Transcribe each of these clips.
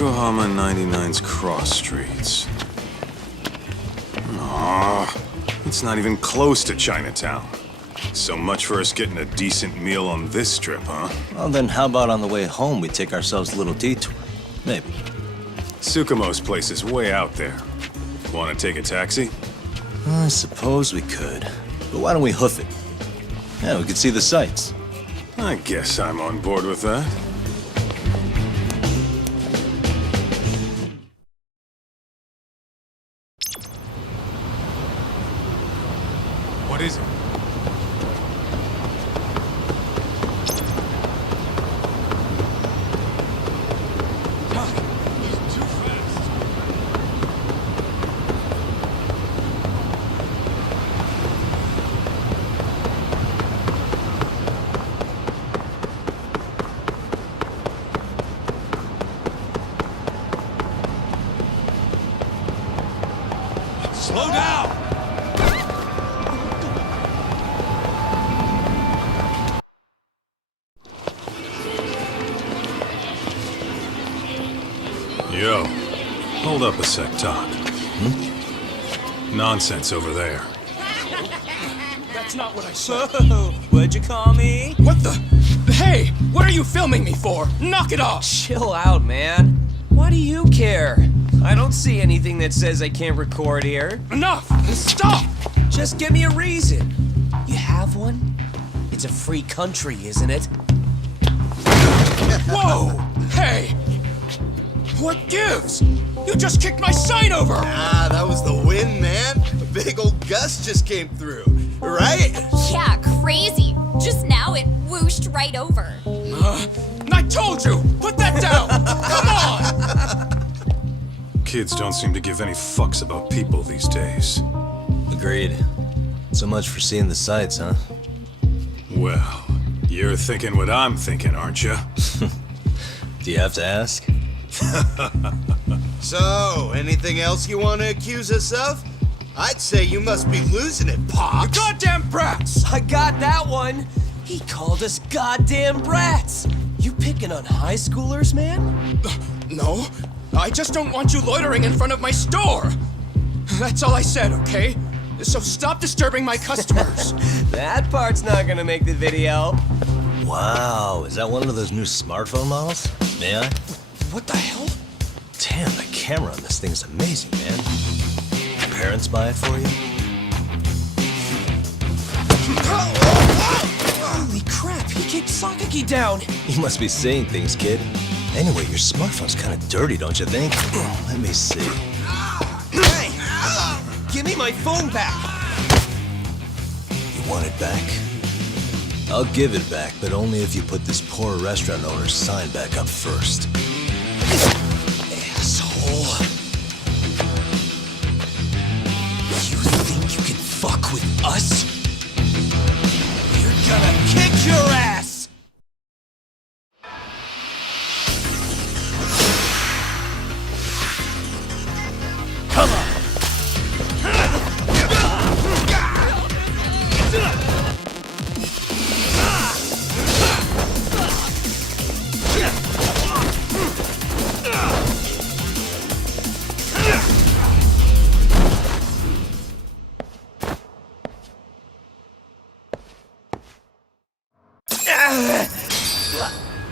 Yokohama 99's cross streets. Aw, it's not even close to Chinatown. So much for us getting a decent meal on this trip, huh? Well, then how about on the way home we take ourselves a little detour? Maybe. Tsukumo's place is way out there. Want to take a taxi? I suppose we could. But why don't we hoof it? Yeah, we could see the sights. I guess I'm on board with that. What is it? Slow down! Yo, hold up a sec, Doc. Nonsense over there. That's not what I said. Whoa, what'd you call me? What the? Hey, what are you filming me for? Knock it off! Chill out, man. Why do you care? I don't see anything that says I can't record here. Enough! Stop! Just give me a reason. You have one? It's a free country, isn't it? Whoa! Hey! What gives? You just kicked my sign over! Ah, that was the wind, man. A big old gust just came through, right? Yeah, crazy. Just now it whooshed right over. I told you! Put that down! Come on! Kids don't seem to give any fucks about people these days. Agreed. So much for seeing the sights, huh? Well, you're thinking what I'm thinking, aren't you? Do you have to ask? So, anything else you want to accuse us of? I'd say you must be losing it, You Pops. goddamn brats! I got that one. He called us goddamn brats. You picking on high schoolers, man? No, I just don't want you loitering in front of my store. That's all I said, okay? So stop disturbing my customers. That part's not gonna make the video. Wow, is that one of those new smartphone models? May I? What the hell? Damn, the camera on this thing's amazing, man. Your parents buy it for you? Holy crap, he kicked Sakaki down. You must be seeing things, kid. Anyway, your smartphone's kind of dirty, don't you think? Let me see. Hey, give me my phone back. You want it back? I'll give it back, but only if you put this poor restaurant owner's sign back up first. Asshole. You think you can fuck with us? We're gonna kick your ass! Come on!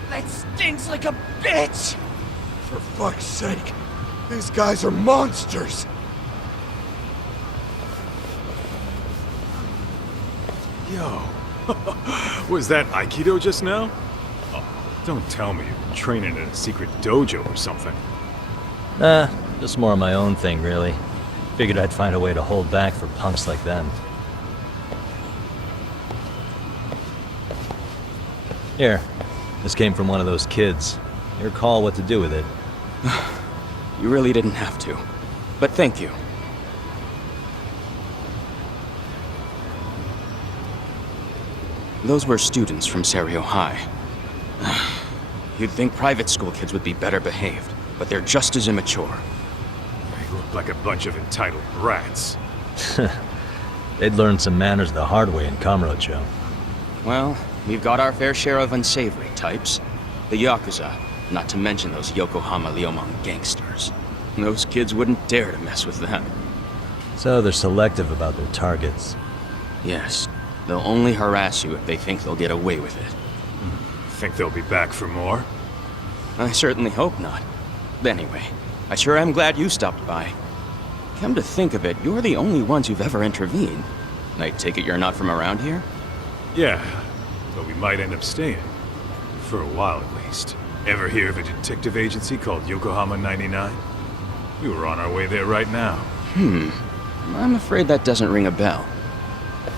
That stinks like a bitch! For fuck's sake, these guys are monsters. Yo, was that Aikido just now? Oh, don't tell me you're training at a secret dojo or something. Nah, just more of my own thing, really. Figured I'd find a way to hold back for punks like them. Here, this came from one of those kids. Your call what to do with it. You really didn't have to. But thank you. Those were students from Serio High. You'd think private school kids would be better behaved, but they're just as immature. They look like a bunch of entitled brats. They'd learned some manners the hard way in Kamurocho. Well, we've got our fair share of unsavory types. The Yakuza. Not to mention those Yokohama Liumang gangsters. Those kids wouldn't dare to mess with them. So they're selective about their targets. Yes, they'll only harass you if they think they'll get away with it. Think they'll be back for more? I certainly hope not. Anyway, I sure am glad you stopped by. Come to think of it, you're the only ones who've ever intervened. I take it you're not from around here? Yeah, but we might end up staying. For a while at least. Ever hear of a detective agency called Yokohama 99? We were on our way there right now. I'm afraid that doesn't ring a bell.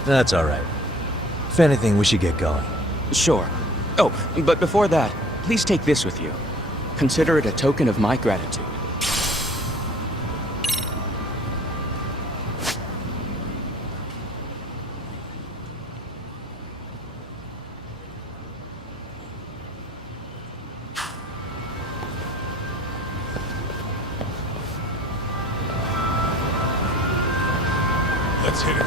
That's alright. If anything, we should get going. Sure. Oh, but before that, please take this with you. Consider it a token of my gratitude. Let's hit it.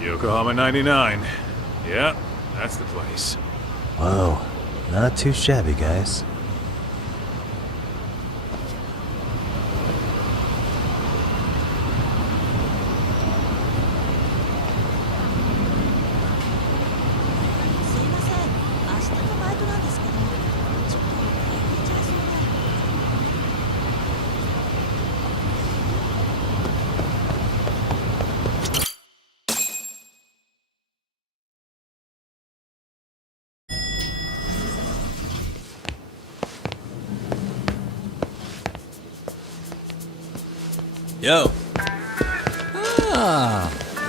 Yokohama 99. Yeah, that's the place. Whoa, not too shabby, guys. Yo,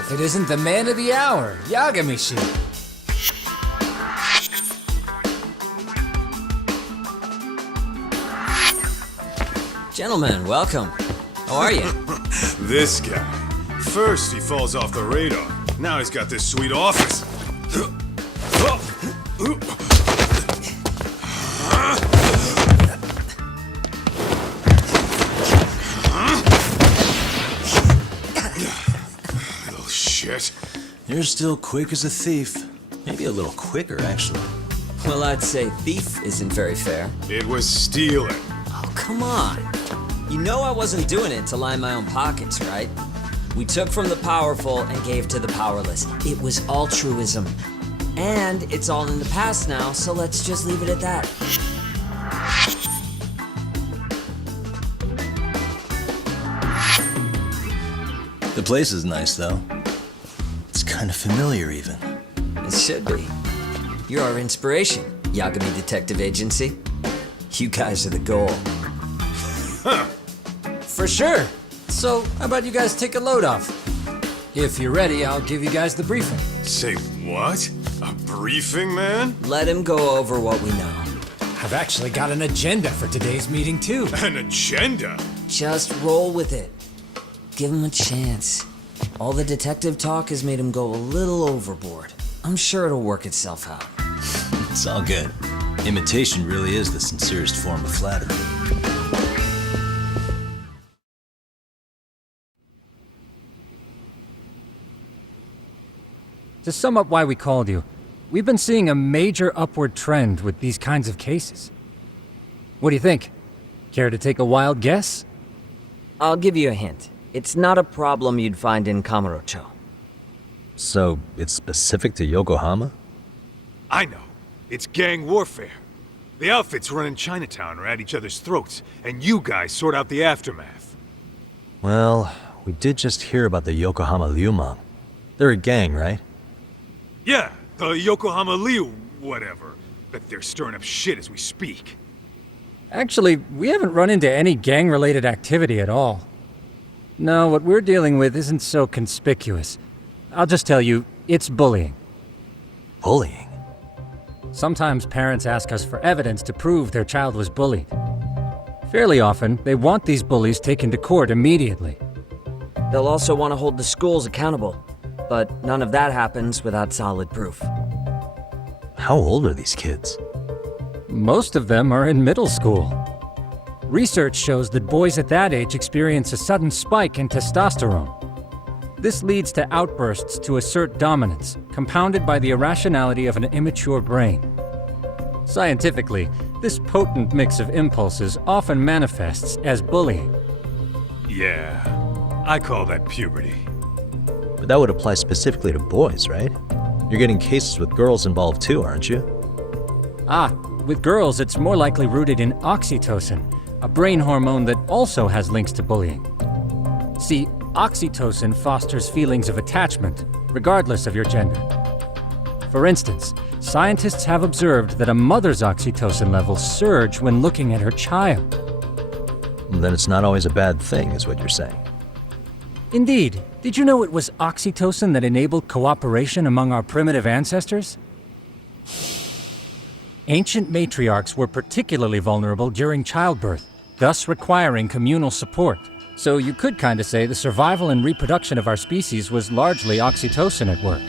If it isn't the man of the hour, Yagami-shi. Gentlemen, welcome. How are you? This guy. First he falls off the radar. Now he's got this sweet office. Little shit. you're still quick as a thief. Maybe a little quicker, actually. Well, I'd say thief isn't very fair. It was stealing. Oh, come on. You know I wasn't doing it to line my own pockets, right? We took from the powerful and gave to the powerless. It was altruism. And it's all in the past now, so let's just leave it at that. The place is nice, though. It's kind of familiar, even. It should be. You're our inspiration, Yagami Detective Agency. You guys are the goal. For sure. So, how about you guys take a load off? If you're ready, I'll give you guys the briefing. Say what? A briefing, man? Let him go over what we know. I've actually got an agenda for today's meeting, too. An agenda? Just roll with it. Give him a chance. All the detective talk has made him go a little overboard. I'm sure it'll work itself out. It's all good. Imitation really is the sincerest form of flattery. To sum up why we called you, we've been seeing a major upward trend with these kinds of cases. What do you think? Care to take a wild guess? I'll give you a hint. It's not a problem you'd find in Kamurocho. So, it's specific to Yokohama? I know. It's gang warfare. The outfits running Chinatown are at each other's throats, and you guys sort out the aftermath. Well, we did just hear about the Yokohama Liumang. They're a gang, right? Yeah, the Yokohama Liu, whatever. Bet they're stirring up shit as we speak. Actually, we haven't run into any gang-related activity at all. No, what we're dealing with isn't so conspicuous. I'll just tell you, it's bullying. Bullying? Sometimes parents ask us for evidence to prove their child was bullied. Fairly often, they want these bullies taken to court immediately. They'll also want to hold the schools accountable, but none of that happens without solid proof. How old are these kids? Most of them are in middle school. Research shows that boys at that age experience a sudden spike in testosterone. This leads to outbursts to assert dominance, compounded by the irrationality of an immature brain. Scientifically, this potent mix of impulses often manifests as bullying. Yeah, I call that puberty. But that would apply specifically to boys, right? You're getting cases with girls involved too, aren't you? With girls, it's more likely rooted in oxytocin, a brain hormone that also has links to bullying. See, oxytocin fosters feelings of attachment, regardless of your gender. For instance, scientists have observed that a mother's oxytocin levels surge when looking at her child. Then it's not always a bad thing, is what you're saying. Indeed. Did you know it was oxytocin that enabled cooperation among our primitive ancestors? Ancient matriarchs were particularly vulnerable during childbirth, thus requiring communal support. So you could kinda say the survival and reproduction of our species was largely oxytocin at work.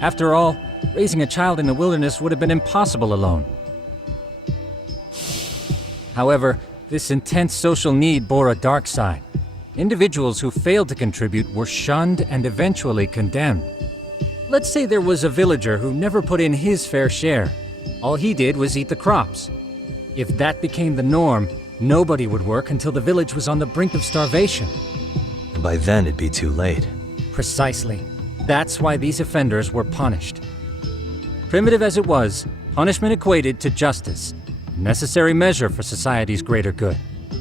After all, raising a child in the wilderness would have been impossible alone. However, this intense social need bore a dark side. Individuals who failed to contribute were shunned and eventually condemned. Let's say there was a villager who never put in his fair share. All he did was eat the crops. If that became the norm, nobody would work until the village was on the brink of starvation. And by then it'd be too late. Precisely. That's why these offenders were punished. Primitive as it was, punishment equated to justice, a necessary measure for society's greater good.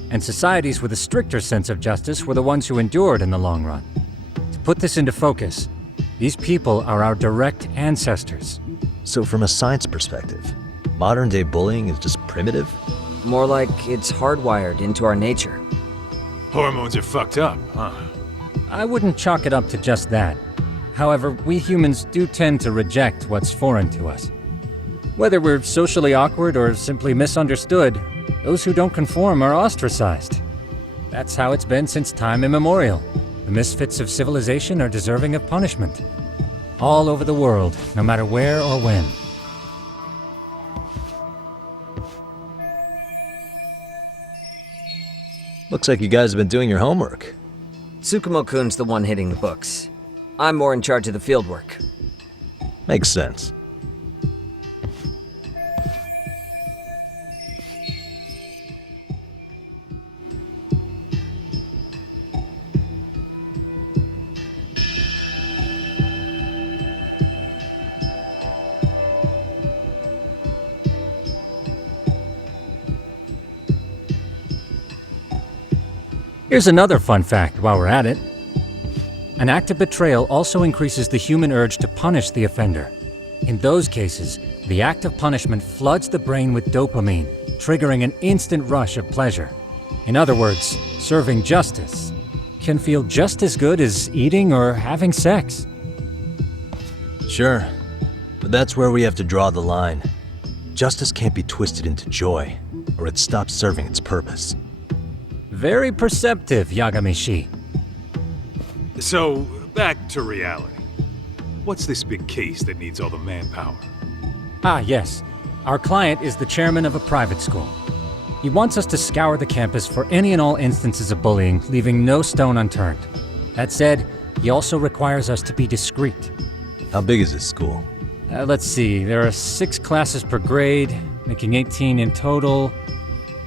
And societies with a stricter sense of justice were the ones who endured in the long run. To put this into focus, these people are our direct ancestors. So from a science perspective, modern-day bullying is just primitive? More like it's hardwired into our nature. Hormones are fucked up, huh? I wouldn't chalk it up to just that. However, we humans do tend to reject what's foreign to us. Whether we're socially awkward or simply misunderstood, those who don't conform are ostracized. That's how it's been since time immemorial. The misfits of civilization are deserving of punishment. All over the world, no matter where or when. Looks like you guys have been doing your homework. Tsukumo-kun's the one hitting the books. I'm more in charge of the fieldwork. Makes sense. Here's another fun fact while we're at it. An act of betrayal also increases the human urge to punish the offender. In those cases, the act of punishment floods the brain with dopamine, triggering an instant rush of pleasure. In other words, serving justice can feel just as good as eating or having sex. Sure, but that's where we have to draw the line. Justice can't be twisted into joy, or it stops serving its purpose. Very perceptive, Yagami-shi. So, back to reality. What's this big case that needs all the manpower? Ah, yes. Our client is the chairman of a private school. He wants us to scour the campus for any and all instances of bullying, leaving no stone unturned. That said, he also requires us to be discreet. How big is this school? Let's see, there are 6 classes per grade, making 18 in total.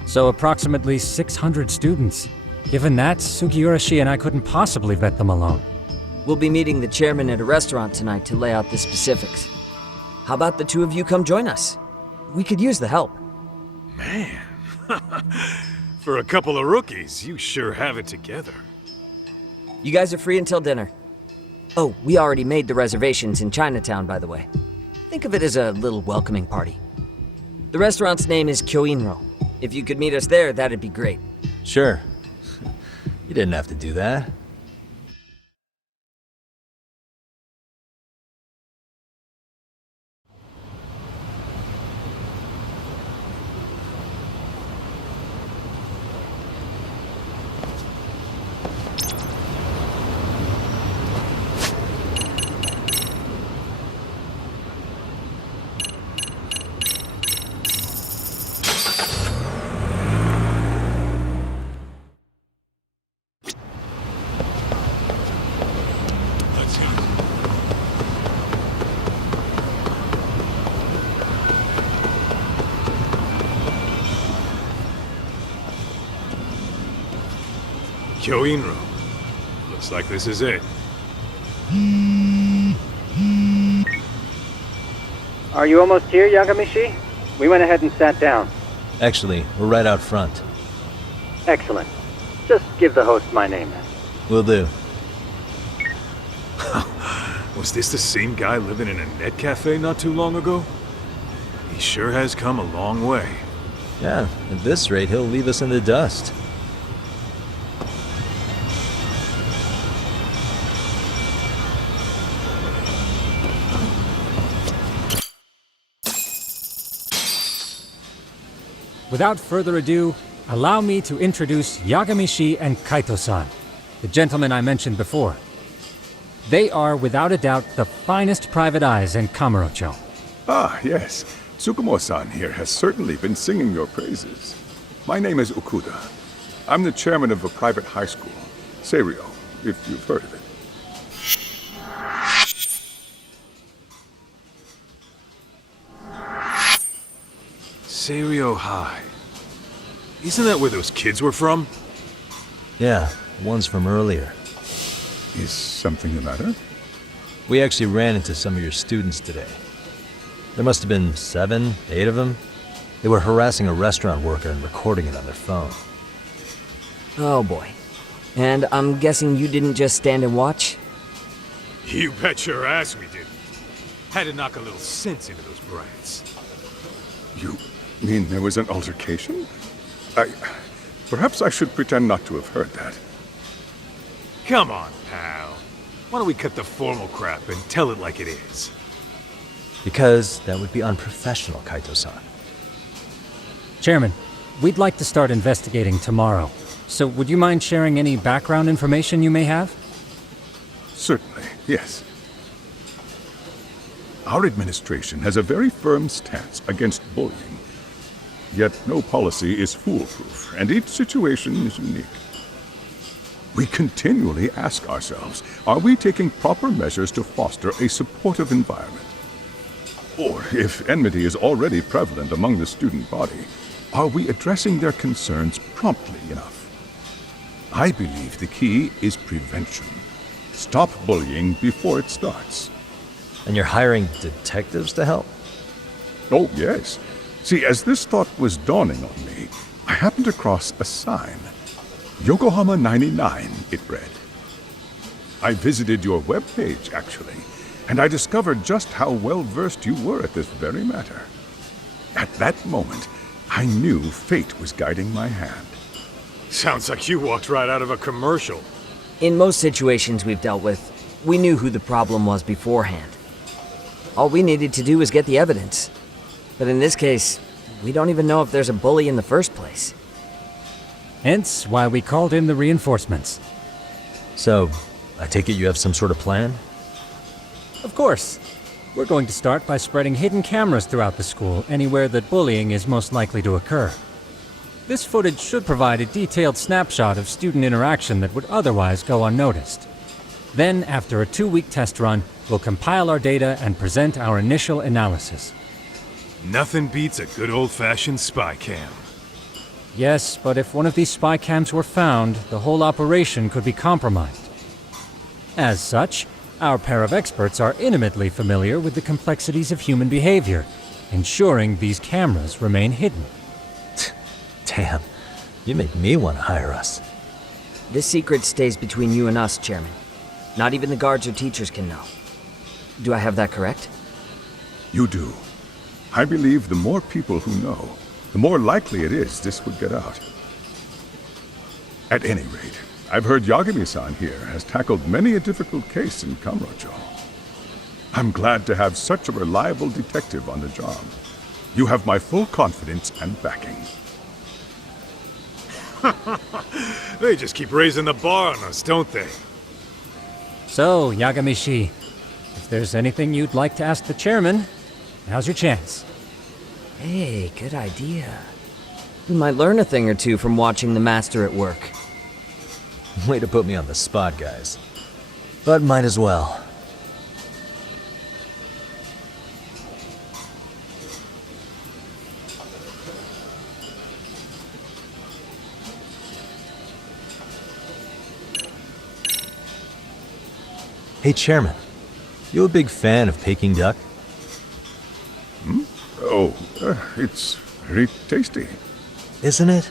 So approximately 600 students. Given that, Sugiurashi and I couldn't possibly vet them alone. We'll be meeting the chairman at a restaurant tonight to lay out the specifics. How about the two of you come join us? We could use the help. Man, for a couple of rookies, you sure have it together. You guys are free until dinner. Oh, we already made the reservations in Chinatown, by the way. Think of it as a little welcoming party. The restaurant's name is Kyoinro. If you could meet us there, that'd be great. Sure. You didn't have to do that. Kyoinro. Looks like this is it. Are you almost here, Yagamishi? We went ahead and sat down. Actually, we're right out front. Excellent. Just give the host my name then. Will do. Was this the same guy living in a net cafe not too long ago? He sure has come a long way. Yeah, at this rate, he'll leave us in the dust. Without further ado, allow me to introduce Yagamishi and Kaito-san, the gentlemen I mentioned before. They are, without a doubt, the finest private eyes in Kamurocho. Ah, yes. Tsukumo-san here has certainly been singing your praises. My name is Okuda. I'm the chairman of a private high school, Seirio, if you've heard of it. Seirio High. Isn't that where those kids were from? Yeah, the ones from earlier. Is something the matter? We actually ran into some of your students today. There must have been 7, 8 of them. They were harassing a restaurant worker and recording it on their phone. Oh boy. And I'm guessing you didn't just stand and watch? You bet your ass we didn't. Had to knock a little sense into those brats. You mean there was an altercation? Perhaps I should pretend not to have heard that. Come on, pal. Why don't we cut the formal crap and tell it like it is? Because that would be unprofessional, Kaito-san. Chairman, we'd like to start investigating tomorrow. So would you mind sharing any background information you may have? Certainly, yes. Our administration has a very firm stance against bullying. Yet no policy is foolproof, and each situation is unique. We continually ask ourselves, are we taking proper measures to foster a supportive environment? Or, if enmity is already prevalent among the student body, are we addressing their concerns promptly enough? I believe the key is prevention. Stop bullying before it starts. And you're hiring detectives to help? Oh, yes. See, as this thought was dawning on me, I happened across a sign. Yokohama 99, it read. I visited your webpage, actually, and I discovered just how well-versed you were at this very matter. At that moment, I knew fate was guiding my hand. Sounds like you walked right out of a commercial. In most situations we've dealt with, we knew who the problem was beforehand. All we needed to do was get the evidence. But in this case, we don't even know if there's a bully in the first place. Hence why we called in the reinforcements. So, I take it you have some sort of plan? Of course. We're going to start by spreading hidden cameras throughout the school, anywhere that bullying is most likely to occur. This footage should provide a detailed snapshot of student interaction that would otherwise go unnoticed. Then, after a 2-week test run, we'll compile our data and present our initial analysis. Nothing beats a good old-fashioned spy cam. Yes, but if one of these spy cams were found, the whole operation could be compromised. As such, our pair of experts are intimately familiar with the complexities of human behavior, ensuring these cameras remain hidden. Damn, you make me want to hire us. This secret stays between you and us, Chairman. Not even the guards or teachers can know. Do I have that correct? You do. I believe the more people who know, the more likely it is this would get out. At any rate, I've heard Yagami-san here has tackled many a difficult case in Kamurocho. I'm glad to have such a reliable detective on the job. You have my full confidence and backing. They just keep raising the bar on us, don't they? So, Yagamishi, if there's anything you'd like to ask the chairman, now's your chance. Hey, good idea. We might learn a thing or two from watching the master at work. Way to put me on the spot, guys. But might as well. Hey, Chairman, you a big fan of Peking duck? Oh, it's very tasty. Isn't it?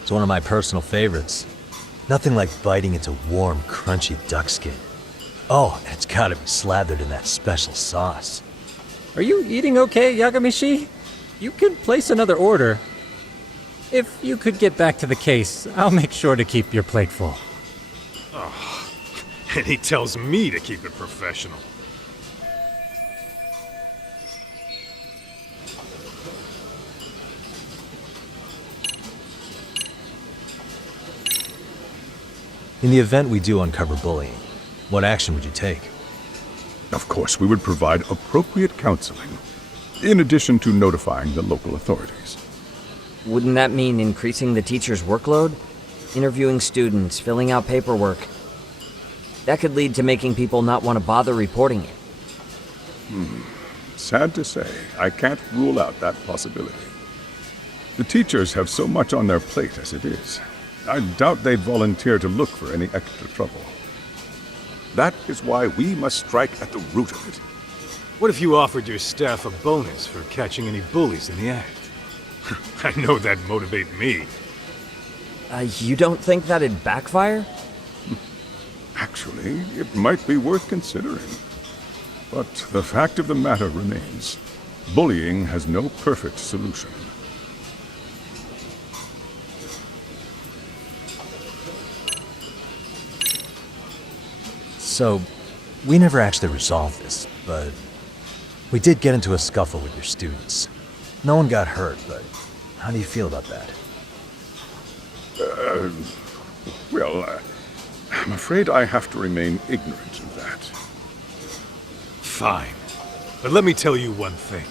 It's one of my personal favorites. Nothing like biting into warm, crunchy duck skin. Oh, and it's gotta be slathered in that special sauce. Are you eating okay, Yagamishi? You can place another order. If you could get back to the case, I'll make sure to keep your plate full. And he tells me to keep it professional. In the event we do uncover bullying, what action would you take? Of course, we would provide appropriate counseling, in addition to notifying the local authorities. Wouldn't that mean increasing the teacher's workload? Interviewing students, filling out paperwork. That could lead to making people not want to bother reporting it. Sad to say, I can't rule out that possibility. The teachers have so much on their plate as it is. I doubt they'd volunteer to look for any extra trouble. That is why we must strike at the root of it. What if you offered your staff a bonus for catching any bullies in the act? I know that'd motivate me. You don't think that'd backfire? Actually, it might be worth considering. But the fact of the matter remains, bullying has no perfect solution. So, we never actually resolved this, but we did get into a scuffle with your students. No one got hurt, but how do you feel about that? I'm afraid I have to remain ignorant of that. Fine. But let me tell you one thing.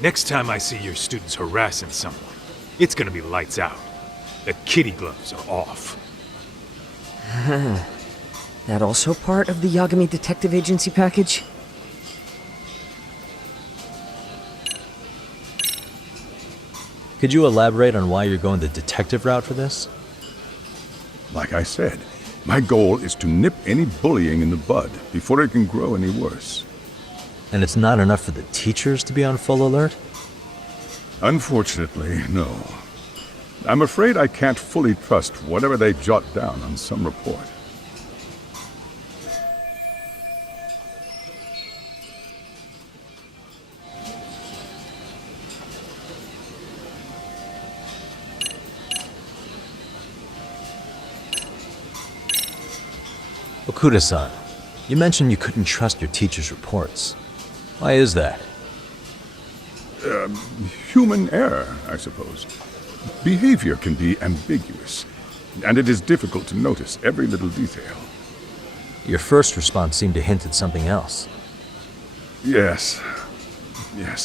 Next time I see your students harassing someone, it's gonna be lights out. The kitty gloves are off. That also part of the Yagami Detective Agency package? Could you elaborate on why you're going the detective route for this? Like I said, my goal is to nip any bullying in the bud before it can grow any worse. And it's not enough for the teachers to be on full alert? Unfortunately, no. I'm afraid I can't fully trust whatever they jot down on some report. Okuda-san, you mentioned you couldn't trust your teacher's reports. Why is that? Human error, I suppose. Behavior can be ambiguous, and it is difficult to notice every little detail. Your first response seemed to hint at something else. Yes,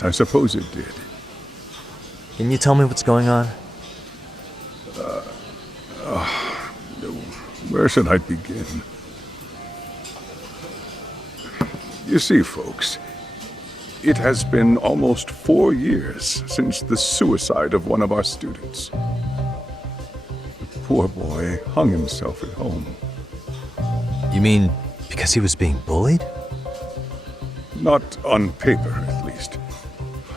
I suppose it did. Can you tell me what's going on? Where should I begin? You see, folks, it has been almost 4 years since the suicide of one of our students. The poor boy hung himself at home. You mean because he was being bullied? Not on paper, at least.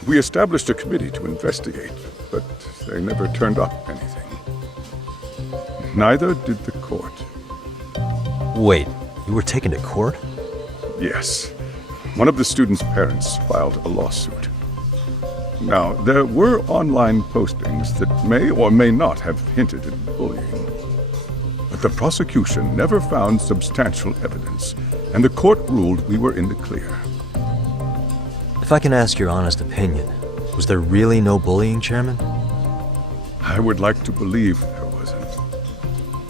We established a committee to investigate, but they never turned up anything. Neither did the court. Wait, you were taken to court? Yes. One of the students' parents filed a lawsuit. Now, there were online postings that may or may not have hinted at bullying. But the prosecution never found substantial evidence, and the court ruled we were in the clear. If I can ask your honest opinion, was there really no bullying, Chairman? I would like to believe there wasn't.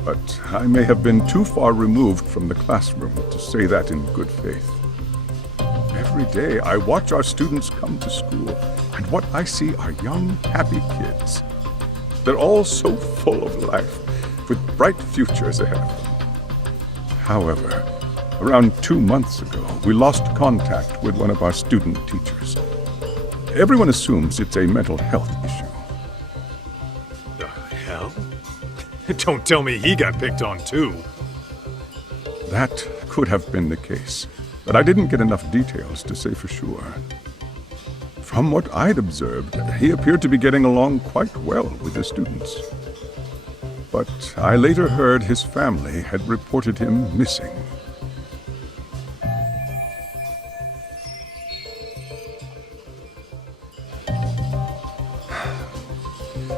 But I may have been too far removed from the classroom to say that in good faith. Every day I watch our students come to school, and what I see are young, happy kids. They're all so full of life, with bright futures ahead of them. However, around 2 months ago, we lost contact with one of our student teachers. Everyone assumes it's a mental health issue. The hell? Don't tell me he got picked on too. That could have been the case, but I didn't get enough details to say for sure. From what I'd observed, he appeared to be getting along quite well with the students. But I later heard his family had reported him missing.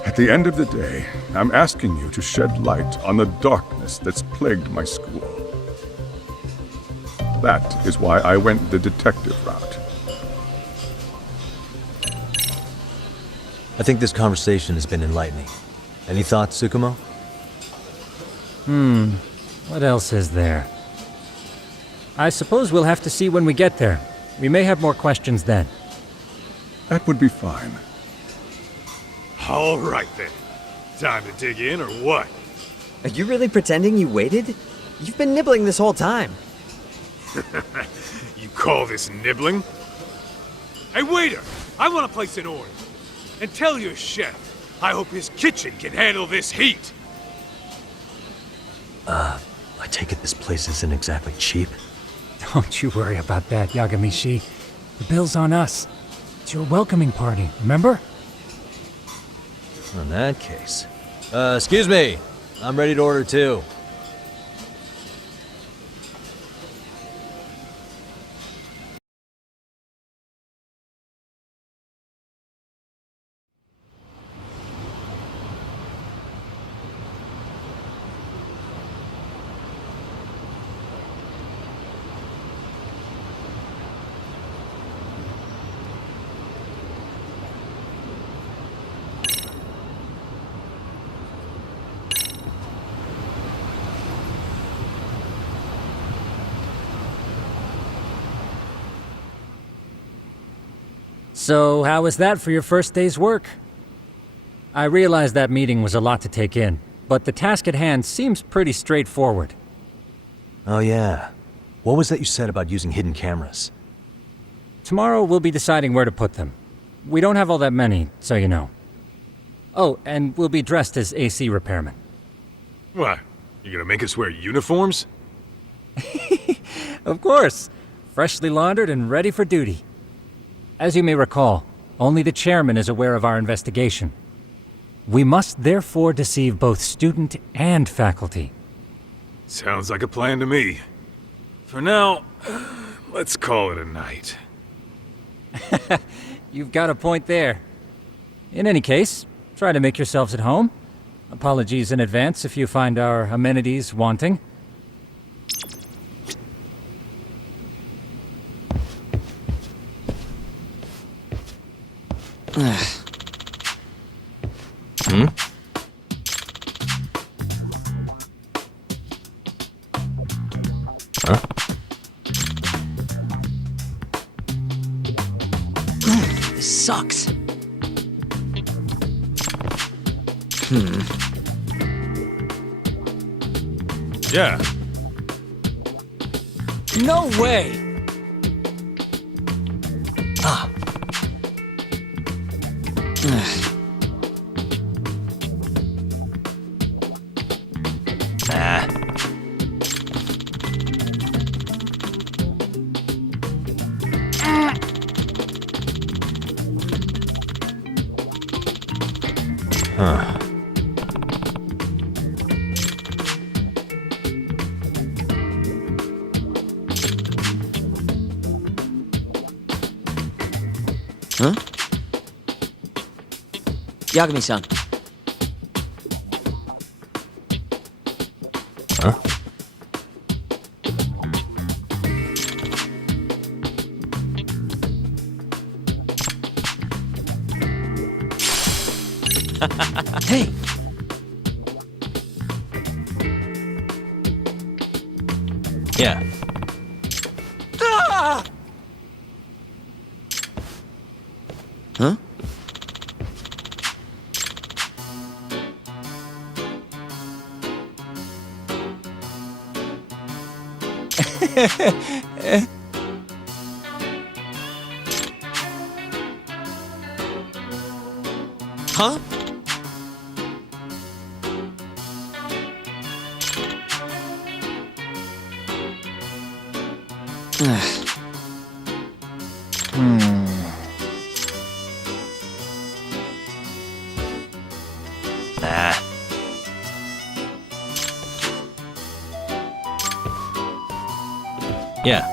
At the end of the day, I'm asking you to shed light on the darkness that's plagued my school. That is why I went the detective route. I think this conversation has been enlightening. Any thoughts, Tsukumo? What else is there? I suppose we'll have to see when we get there. We may have more questions then. That would be fine. All right then. Time to dig in or what? Are you really pretending you waited? You've been nibbling this whole time. You call this nibbling? Hey, waiter! I want to place an order. And tell your chef, I hope his kitchen can handle this heat. I take it this place isn't exactly cheap? Don't you worry about that, Yagamishi. The bill's on us. It's your welcoming party, remember? In that case. Excuse me. I'm ready to order too. So, how was that for your first day's work? I realize that meeting was a lot to take in, but the task at hand seems pretty straightforward. Oh yeah. What was that you said about using hidden cameras? Tomorrow we'll be deciding where to put them. We don't have all that many, so you know. Oh, and we'll be dressed as AC repairmen. What? You gonna make us wear uniforms? Of course! Freshly laundered and ready for duty. As you may recall, only the chairman is aware of our investigation. We must therefore deceive both student and faculty. Sounds like a plan to me. For now, let's call it a night. You've got a point there. In any case, try to make yourselves at home. Apologies in advance if you find our amenities wanting. This sucks. Yeah. No way! Huh? Yagami-san. Huh? Hey! Yeah. Ah! Huh? Huh? Nah. Yeah.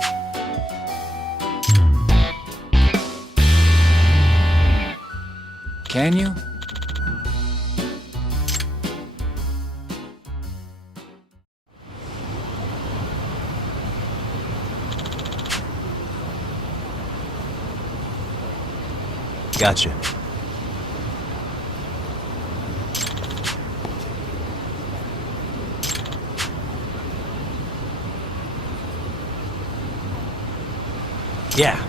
Can you? Gotcha. Yeah.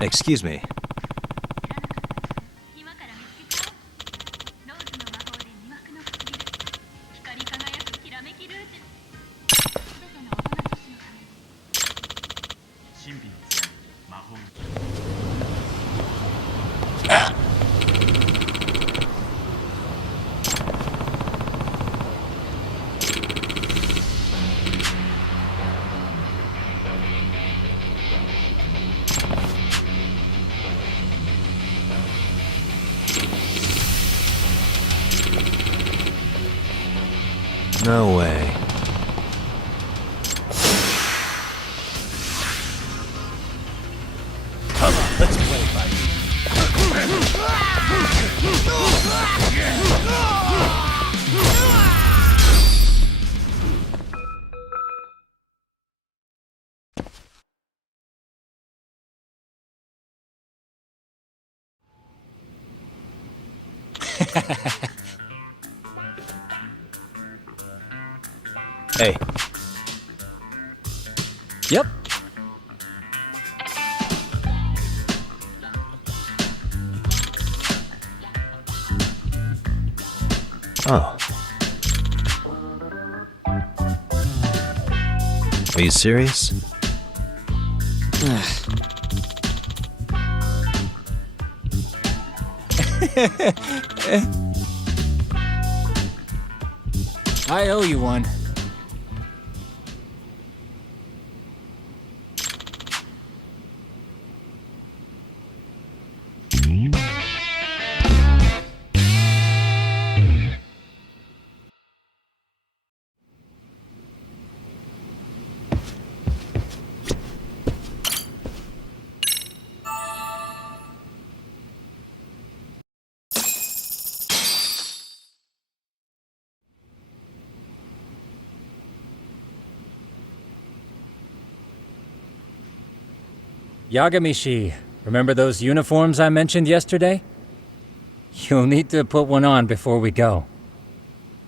Excuse me. No way. Come on, let's play, buddy. Hey. Yep. Oh. Are you serious? I owe you one. Yagamishi, remember those uniforms I mentioned yesterday? You'll need to put one on before we go.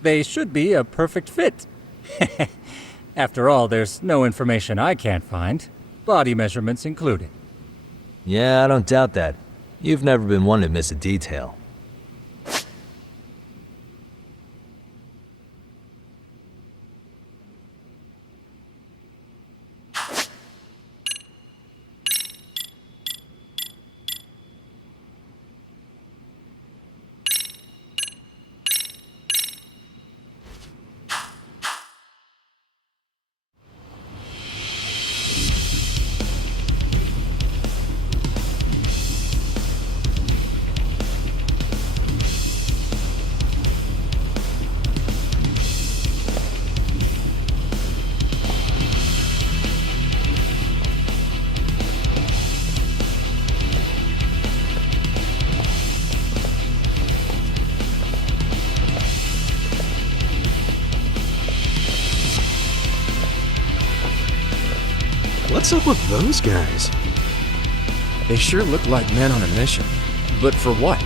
They should be a perfect fit. After all, there's no information I can't find, body measurements included. Yeah, I don't doubt that. You've never been one to miss a detail. What's up with those guys? They sure look like men on a mission. But for what?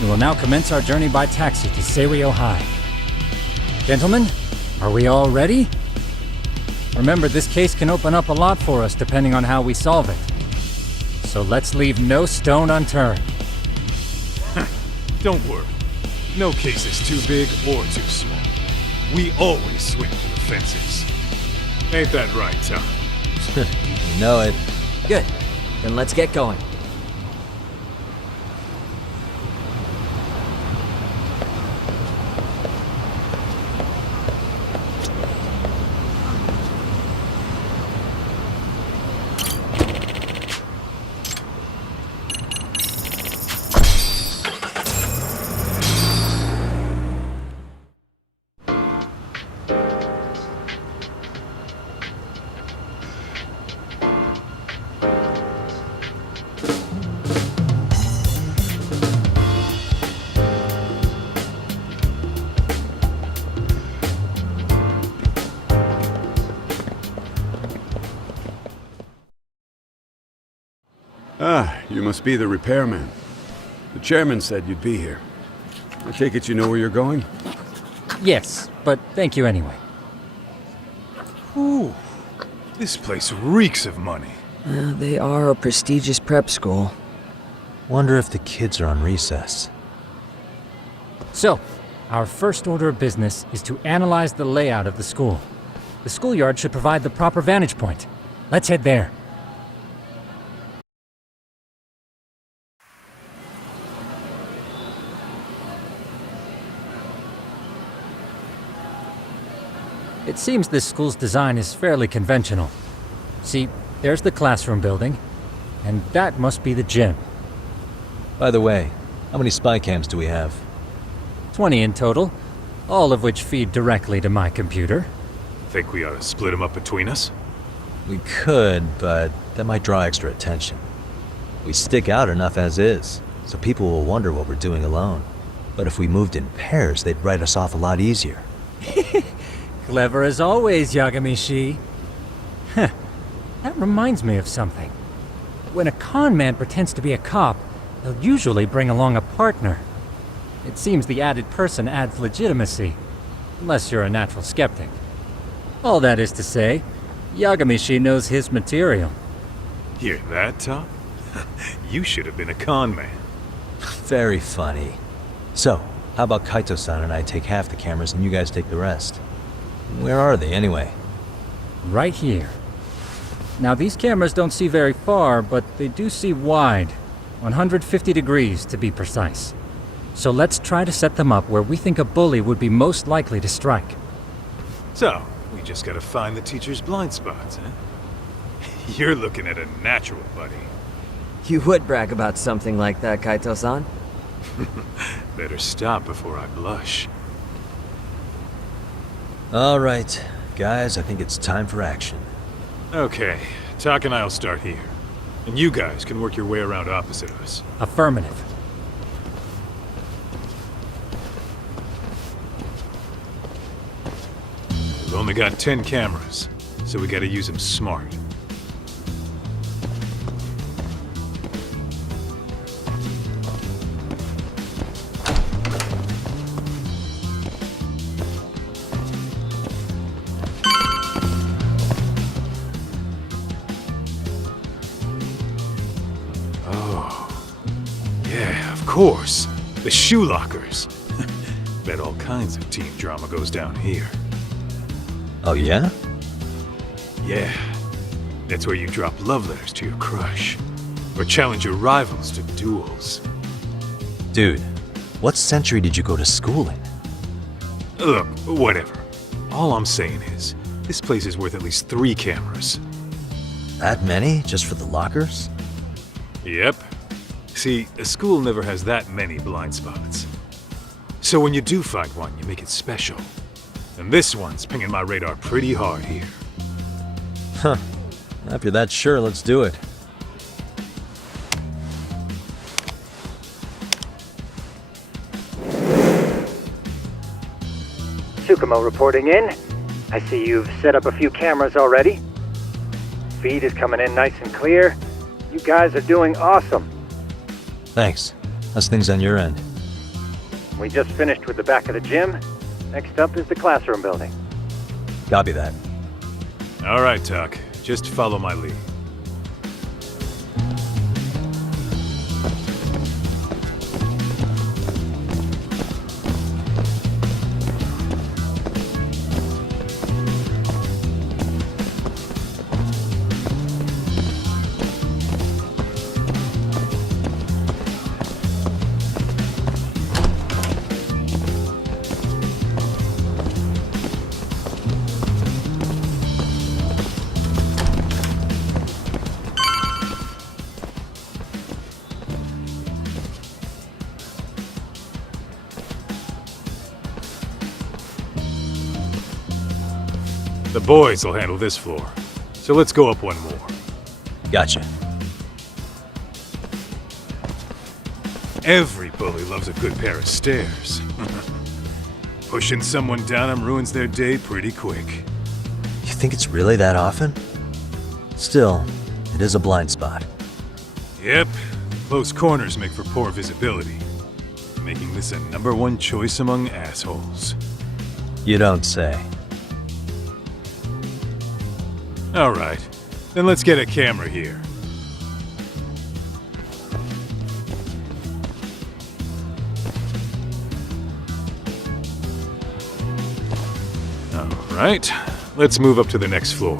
We will now commence our journey by taxi to Seiryo High. Gentlemen, are we all ready? Remember, this case can open up a lot for us depending on how we solve it. So let's leave no stone unturned. Don't worry. No case is too big or too small. We always swing for the fences. Ain't that right, Tom? You know it. Good. Then let's get going. Ah, you must be the repairman. The chairman said you'd be here. I take it you know where you're going? Yes, but thank you anyway. Ooh, this place reeks of money. They are a prestigious prep school. Wonder if the kids are on recess. So, our first order of business is to analyze the layout of the school. The schoolyard should provide the proper vantage point. Let's head there. It seems this school's design is fairly conventional. See, there's the classroom building, and that must be the gym. By the way, how many spy cams do we have? 20 in total, all of which feed directly to my computer. Think we ought to split them up between us? We could, but that might draw extra attention. We stick out enough as is, so people will wonder what we're doing alone. But if we moved in pairs, they'd write us off a lot easier. Clever as always, Yagamishi. That reminds me of something. When a con man pretends to be a cop, they'll usually bring along a partner. It seems the added person adds legitimacy, unless you're a natural skeptic. All that is to say, Yagamishi knows his material. Hear that, Tom? You should have been a con man. Very funny. So, how about Kaito-san and I take half the cameras and you guys take the rest? Where are they, anyway? Right here. Now, these cameras don't see very far, but they do see wide. 150 degrees, to be precise. So let's try to set them up where we think a bully would be most likely to strike. So, we just gotta find the teacher's blind spots, huh? You're looking at a natural, buddy. You would brag about something like that, Kaito-san. Better stop before I blush. All right, guys, I think it's time for action. Okay, Tak and I'll start here. And you guys can work your way around opposite us. Affirmative. We've only got 10 cameras, so we gotta use them smart. course. The shoe lockers. Bet all kinds of teen drama goes down here. Oh, yeah? Yeah. That's where you drop love letters to your crush. Or challenge your rivals to duels. Dude, what century did you go to school in? Look, whatever. All I'm saying is, this place is worth at least 3 cameras. That many? Just for the lockers? Yep. See, a school never has that many blind spots. So when you do find one, you make it special. And this one's pinging my radar pretty hard here. Huh. If you're that sure, let's do it. Tsukumo reporting in. I see you've set up a few cameras already. Feed is coming in nice and clear. You guys are doing awesome. Thanks. How's things on your end? We just finished with the back of the gym. Next up is the classroom building. Copy that. All right, Tuck. Just follow my lead. The boys will handle this floor. So let's go up one more. Gotcha. Every bully loves a good pair of stairs. Pushing someone down them ruins their day pretty quick. You think it's really that often? Still, it is a blind spot. Yep. Close corners make for poor visibility. Making this a #1 choice among assholes. You don't say. All right. Then let's get a camera here. All right. Let's move up to the next floor.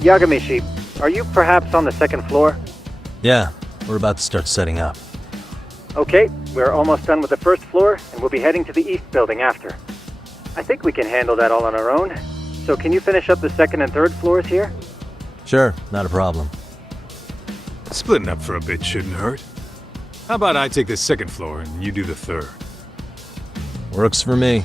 Yagamishi, are you perhaps on the second floor? Yeah, we're about to start setting up. Okay, we're almost done with the first floor, and we'll be heading to the east building after. I think we can handle that all on our own. So can you finish up the second and third floors here? Sure, not a problem. Splitting up for a bit shouldn't hurt. How about I take the second floor and you do the third? Works for me.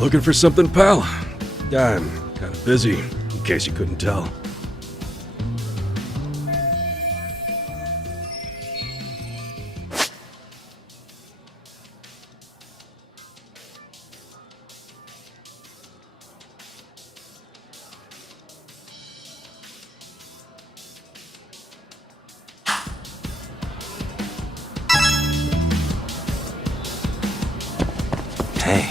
Looking for something, pal? I'm Kind of busy, in case you couldn't tell. Hey.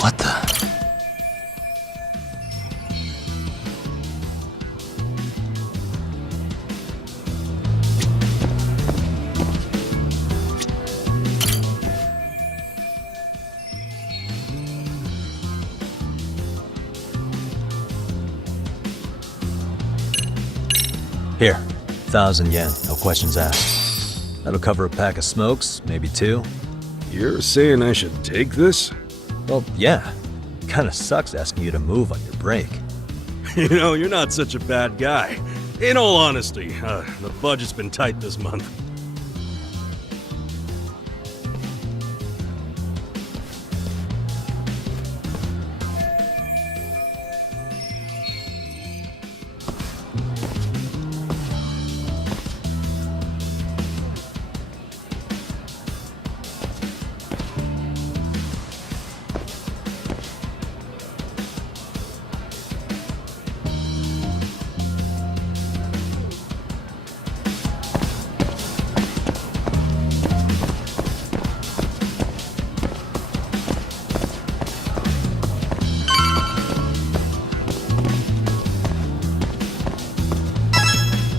What the? Here, 1,000 yen, no questions asked. That'll cover a pack of smokes, maybe 2. You're saying I should take this? Well, yeah. Kinda sucks asking you to move on your break. You know, you're not such a bad guy. In all honesty, the budget's been tight this month.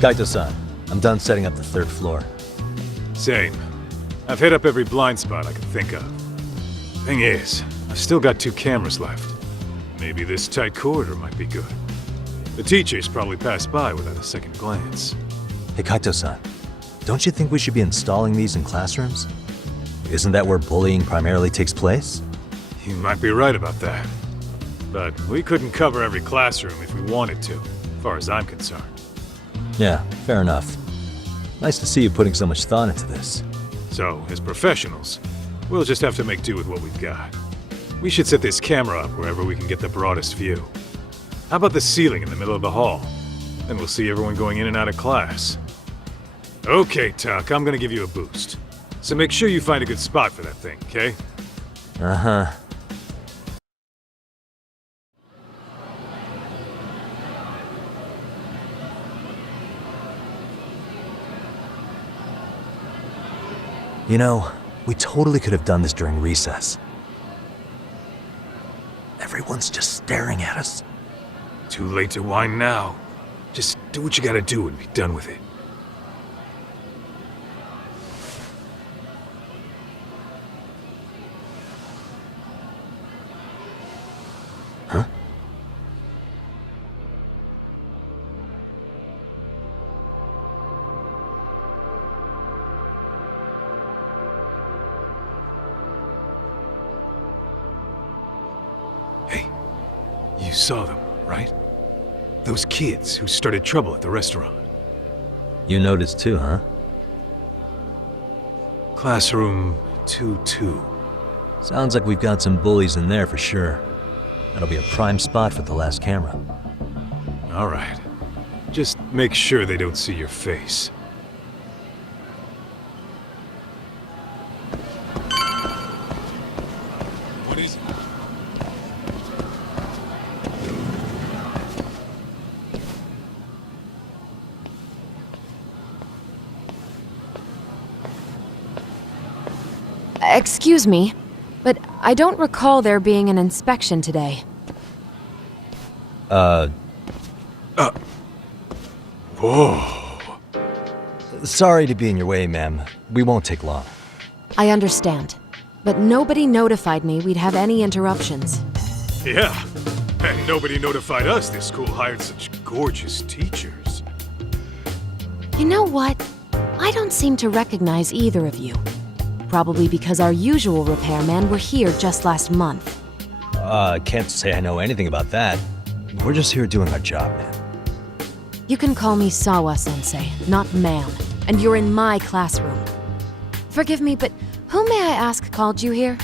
Kaito-san, I'm done setting up the 3rd floor. Same. I've hit up every blind spot I can think of. Thing is, I've still got 2 cameras left. Maybe this tight corridor might be good. The teachers probably passed by without a second glance. Hey Kaito-san, don't you think we should be installing these in classrooms? Isn't that where bullying primarily takes place? You might be right about that. But we couldn't cover every classroom if we wanted to, as far as I'm concerned. Yeah, fair enough. Nice to see you putting so much thought into this. So, as professionals, we'll just have to make do with what we've got. We should set this camera up wherever we can get the broadest view. How about the ceiling in the middle of the hall? Then we'll see everyone going in and out of class. Okay, Tuck, I'm gonna give you a boost. So make sure you find a good spot for that thing, okay? Uh-huh. You know, we totally could have done this during recess. Everyone's just staring at us. Too late to whine now. Just do what you gotta do and be done with it. Huh? You saw them, right? Those kids who started trouble at the restaurant. You noticed too, huh? Classroom 2-2. Sounds like we've got some bullies in there for sure. That'll be a prime spot for the last camera. All right. Just make sure they don't see your face. What is it? Excuse me, but I don't recall there being an inspection today. Whoa. Sorry to be in your way, ma'am. We won't take long. I understand, but nobody notified me we'd have any interruptions. Yeah. And nobody notified us this school hired such gorgeous teachers. You know what? I don't seem to recognize either of you. Probably because our usual repairmen were here just last month. Can't say I know anything about that. We're just here doing our job, man. You can call me Sawa-sensei, not ma'am, and you're in my classroom. Forgive me, but who may I ask called you here?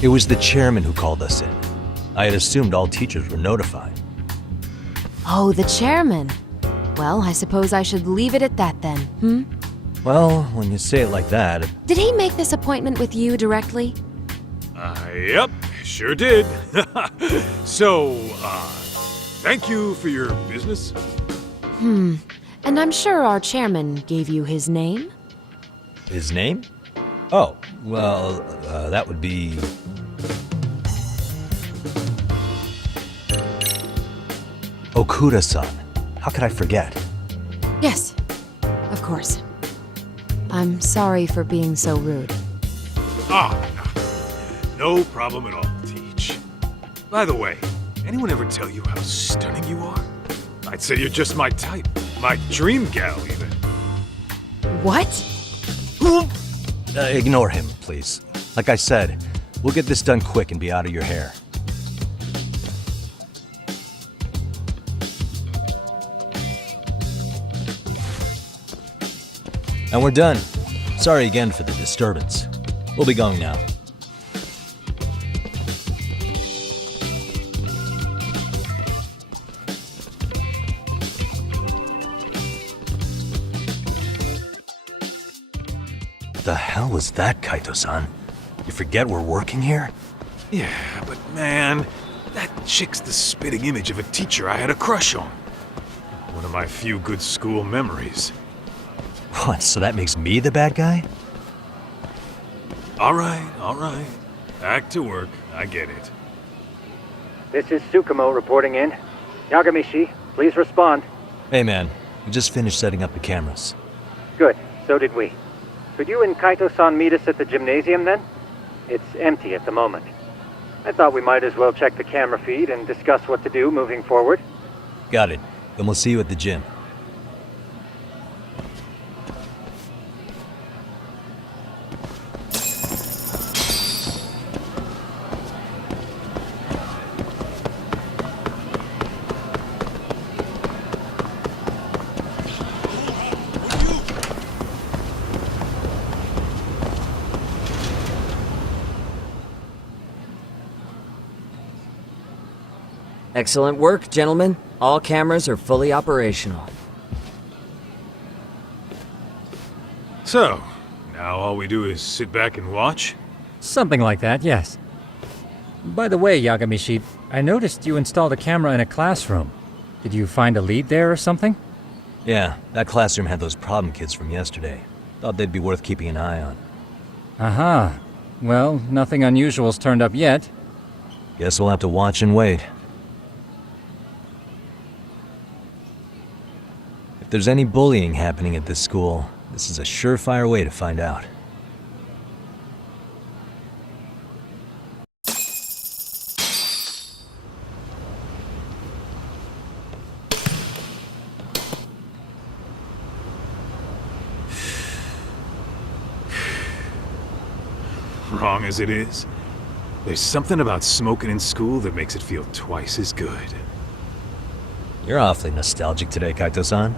It was the chairman who called us in. I had assumed all teachers were notified. Oh, the chairman. Well, I suppose I should leave it at that then, hmm? Well, when you say it like that... Did he make this appointment with you directly? Yep, sure did. So, thank you for your business. And I'm sure our chairman gave you his name? His name? Oh, well, that would be... Okuda-san. How could I forget? Yes, of course. I'm sorry for being so rude. No problem at all, Teach. By the way, anyone ever tell you how stunning you are? I'd say you're just my type. My dream gal, even. What? Ignore him, please. Like I said, we'll get this done quick and be out of your hair. And we're done. Sorry again for the disturbance. We'll be going now. What the hell was that, Kaito-san? You forget we're working here? Yeah, but man, that chick's the spitting image of a teacher I had a crush on. One of my few good school memories. What, so that makes me the bad guy? All right. Back to work. I get it. This is Tsukumo reporting in. Yagamishi, please respond. Hey man, we just finished setting up the cameras. Good, so did we. Could you and Kaito-san meet us at the gymnasium then? It's empty at the moment. I thought we might as well check the camera feed and discuss what to do moving forward. Got it. Then we'll see you at the gym. Excellent work, gentlemen. All cameras are fully operational. So, now all we do is sit back and watch? Something like that, yes. By the way, Yagamishi, I noticed you installed a camera in a classroom. Did you find a lead there or something? Yeah, that classroom had those problem kids from yesterday. Thought they'd be worth keeping an eye on. Aha. Well, nothing unusual's turned up yet. Guess we'll have to watch and wait. If there's any bullying happening at this school, this is a surefire way to find out. Wrong as it is, there's something about smoking in school that makes it feel twice as good. You're awfully nostalgic today, Kaito-san.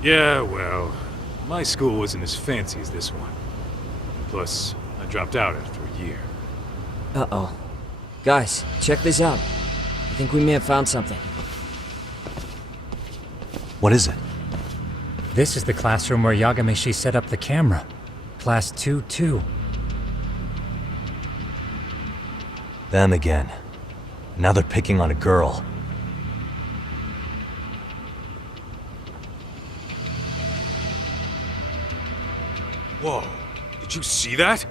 Yeah, well, my school wasn't as fancy as this one. Plus, I dropped out after a year. Uh-oh. Guys, check this out. I think we may have found something. What is it? This is the classroom where Yagamishi set up the camera. Class 2-2. Them again. Now they're picking on a girl. Whoa, did you see that?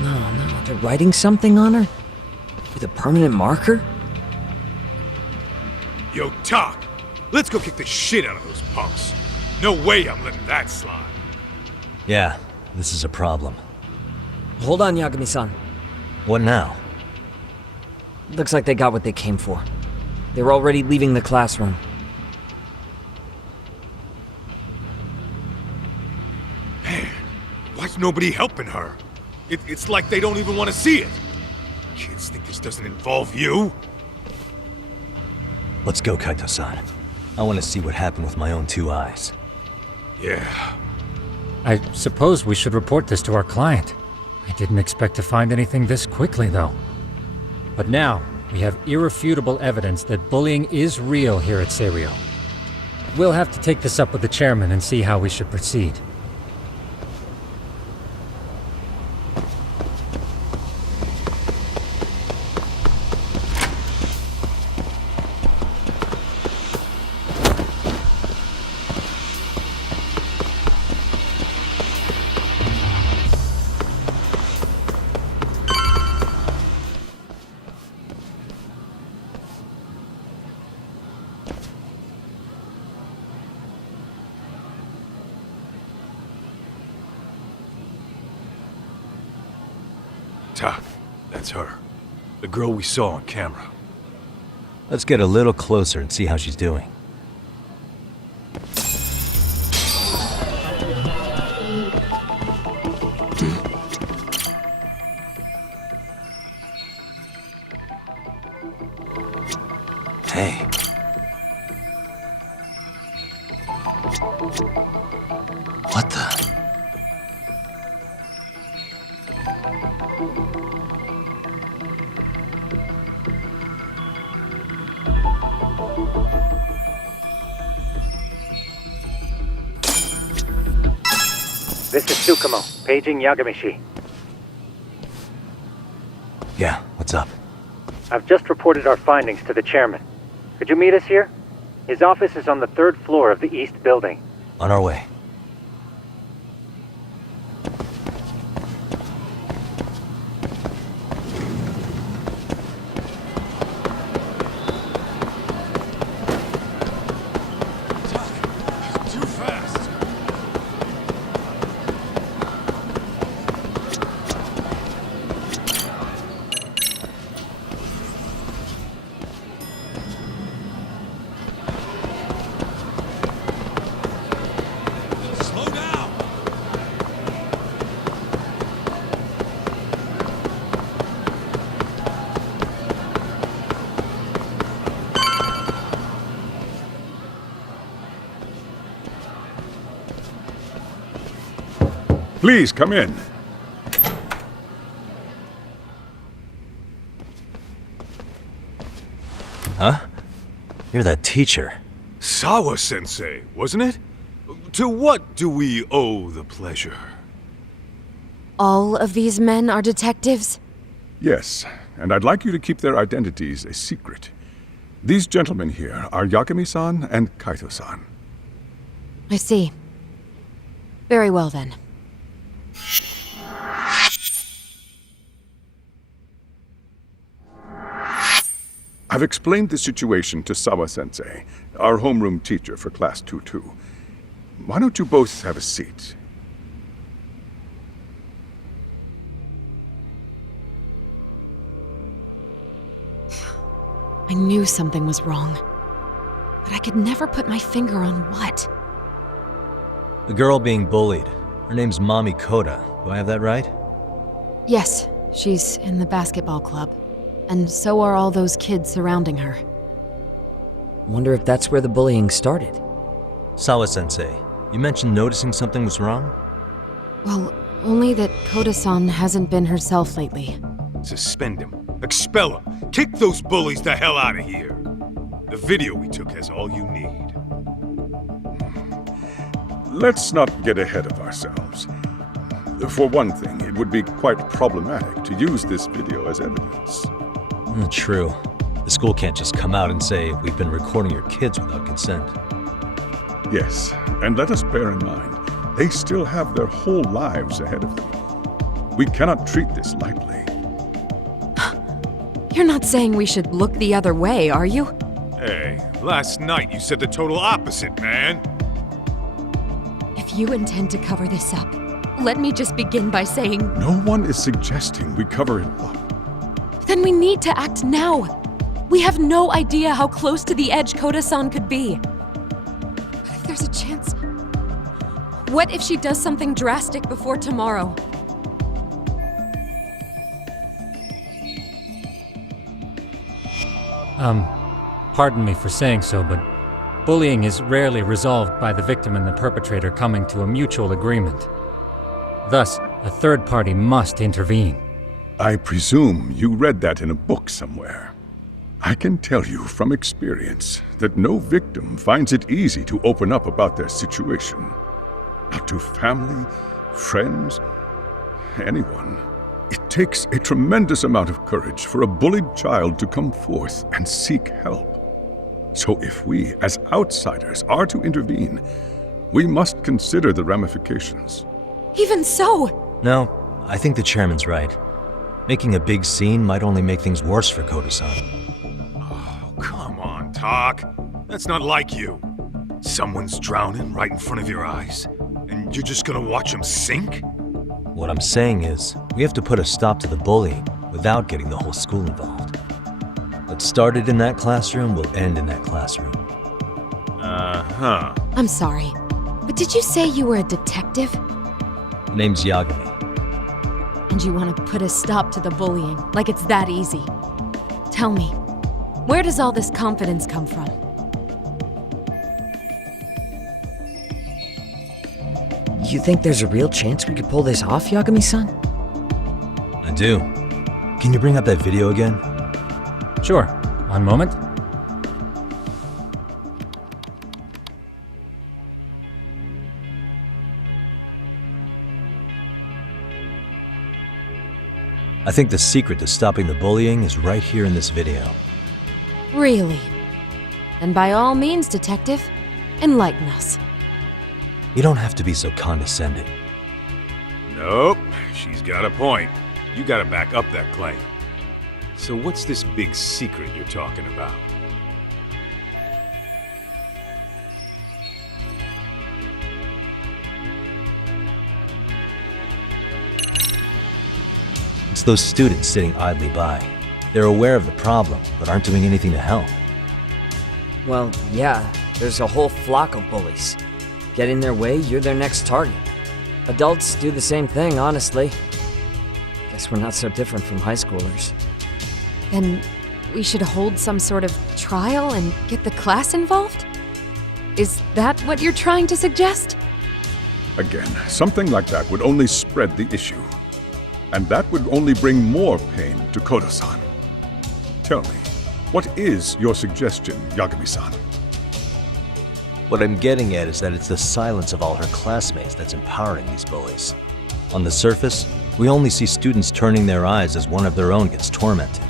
No, they're writing something on her? With a permanent marker? Yo, Talk, let's go kick the shit out of those punks. No way I'm letting that slide. Yeah, this is a problem. Hold on, Yagami-san. What now? Looks like they got what they came for. They were already leaving the classroom. Man, why's nobody helping her? It's like they don't even want to see it. Kids think this doesn't involve you? Let's go, Kaito-san. I want to see what happened with my own 2 eyes. Yeah. I suppose we should report this to our client. I didn't expect to find anything this quickly, though. But now, we have irrefutable evidence that bullying is real here at Serio. We'll have to take this up with the chairman and see how we should proceed. Tak, that's her. The girl we saw on camera. Let's get a little closer and see how she's doing. Hey. What the? This is Tsukumo, paging Yagamishi. Yeah, what's up? I've just reported our findings to the chairman. Could you meet us here? His office is on the 3rd floor of the east building. On our way. Too fast. Slow down! Please come in. Huh? You're that teacher. Sawa-sensei, wasn't it? To what do we owe the pleasure? All of these men are detectives? Yes, and I'd like you to keep their identities a secret. These gentlemen here are Yagami-san and Kaito-san. I see. Very well then. I've explained the situation to Sawa-sensei, our homeroom teacher for Class 2-2. Why don't you both have a seat? I knew something was wrong, but I could never put my finger on what. The girl being bullied. Her name's Mami Koda. Do I have that right? Yes, she's in the basketball club. And so are all those kids surrounding her. Wonder if that's where the bullying started. Sawa-sensei, you mentioned noticing something was wrong? Well, only that Koda-san hasn't been herself lately. Suspend him. Expel him. Kick those bullies the hell out of here. The video we took has all you need. Let's not get ahead of ourselves. For one thing, it would be quite problematic to use this video as evidence. True. The school can't just come out and say, we've been recording your kids without consent. Yes, and let us bear in mind, they still have their whole lives ahead of them. We cannot treat this lightly. You're not saying we should look the other way, are you? Hey, last night you said the total opposite, man. If you intend to cover this up, Let me just begin by saying, No one is suggesting we cover it up. then we need to act now. We have no idea how close to the edge Koda-san could be. What if there's a chance? What if she does something drastic before tomorrow? Pardon me for saying so, but bullying is rarely resolved by the victim and the perpetrator coming to a mutual agreement. Thus, a third party must intervene. I presume you read that in a book somewhere. I can tell you from experience that no victim finds it easy to open up about their situation. Not to family, friends, anyone. It takes a tremendous amount of courage for a bullied child to come forth and seek help. So if we, as outsiders, are to intervene, we must consider the ramifications. Even so! No, I think the chairman's right. Making a big scene might only make things worse for Koda-san. Oh, come on, Tak. That's not like you. Someone's drowning right in front of your eyes, and you're just gonna watch him sink? What I'm saying is, we have to put a stop to the bullying without getting the whole school involved. What started in that classroom will end in that classroom. Uh-huh. I'm sorry, but did you say you were a detective? The name's Yagami. And you want to put a stop to the bullying, like it's that easy. Tell me, where does all this confidence come from? You think there's a real chance we could pull this off, Yagami-san? I do. Can you bring up that video again? Sure. One moment. I think the secret to stopping the bullying is right here in this video. Really? Then by all means, detective, enlighten us. You don't have to be so condescending. Nope, she's got a point. You gotta back up that claim. So what's this big secret you're talking about? It's those students sitting idly by. They're aware of the problem, but aren't doing anything to help. Well, yeah, there's a whole flock of bullies. Get in their way, you're their next target. Adults do the same thing, honestly. Guess we're not so different from high schoolers. Then we should hold some sort of trial and get the class involved? Is that what you're trying to suggest? Again, something like that would only spread the issue. And that would only bring more pain to Koda-san. Tell me, what is your suggestion, Yagami-san? What I'm getting at is that it's the silence of all her classmates that's empowering these bullies. On the surface, we only see students turning their eyes as one of their own gets tormented.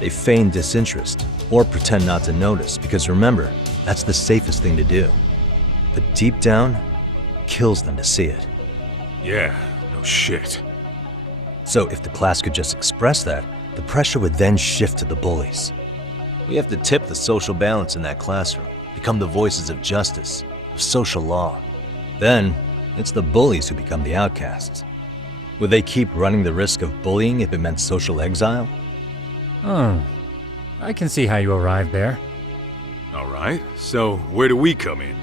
They feign disinterest, or pretend not to notice, because remember, that's the safest thing to do. But deep down, it kills them to see it. Yeah, no shit. So if the class could just express that, the pressure would then shift to the bullies. We have to tip the social balance in that classroom, become the voices of justice, of social law. Then, it's the bullies who become the outcasts. Would they keep running the risk of bullying if it meant social exile? Oh, I can see how you arrived there. All right, so where do we come in?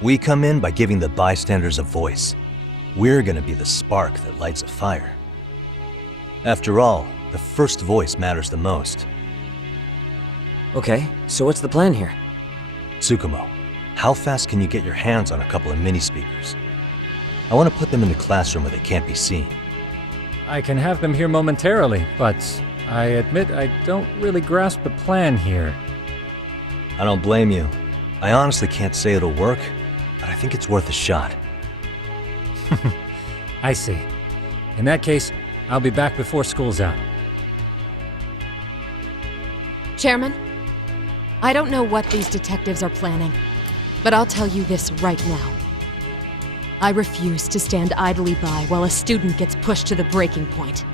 We come in by giving the bystanders a voice. We're gonna be the spark that lights a fire. After all, the first voice matters the most. Okay, so what's the plan here? Tsukumo, how fast can you get your hands on a couple of mini speakers? I want to put them in the classroom where they can't be seen. I can have them here momentarily, but I admit I don't really grasp the plan here. I don't blame you. I honestly can't say it'll work, but I think it's worth a shot. I see. In that case, I'll be back before school's out. Chairman, I don't know what these detectives are planning, but I'll tell you this right now. I refuse to stand idly by while a student gets pushed to the breaking point.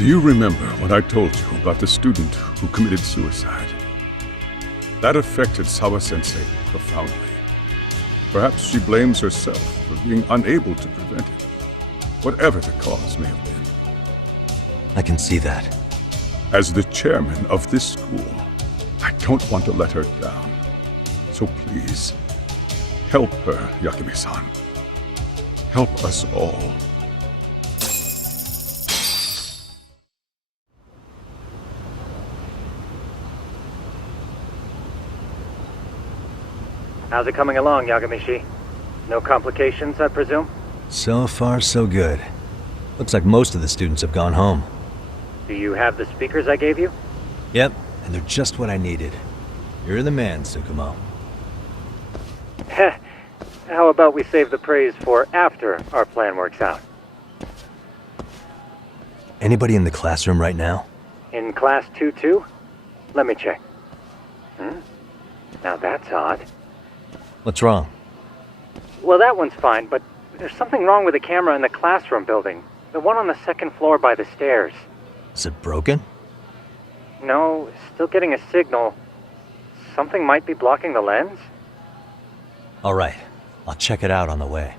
Do you remember when I told you about the student who committed suicide? That affected Sawa-sensei profoundly. Perhaps she blames herself for being unable to prevent it, whatever the cause may have been. I can see that. As the chairman of this school, I don't want to let her down. So please, help her, Yakumi-san. Help us all. How's it coming along, Yagamishi? No complications, I presume? So far, so good. Looks like most of the students have gone home. Do you have the speakers I gave you? Yep, and they're just what I needed. You're the man, Tsukumo. Heh. How about we save the praise for after our plan works out? Anybody in the classroom right now? In class 2-2? Let me check. Now that's odd. What's wrong? Well, that one's fine, but there's something wrong with the camera in the classroom building. The one on the second floor by the stairs. Is it broken? No, still getting a signal. Something might be blocking the lens? All right, I'll check it out on the way.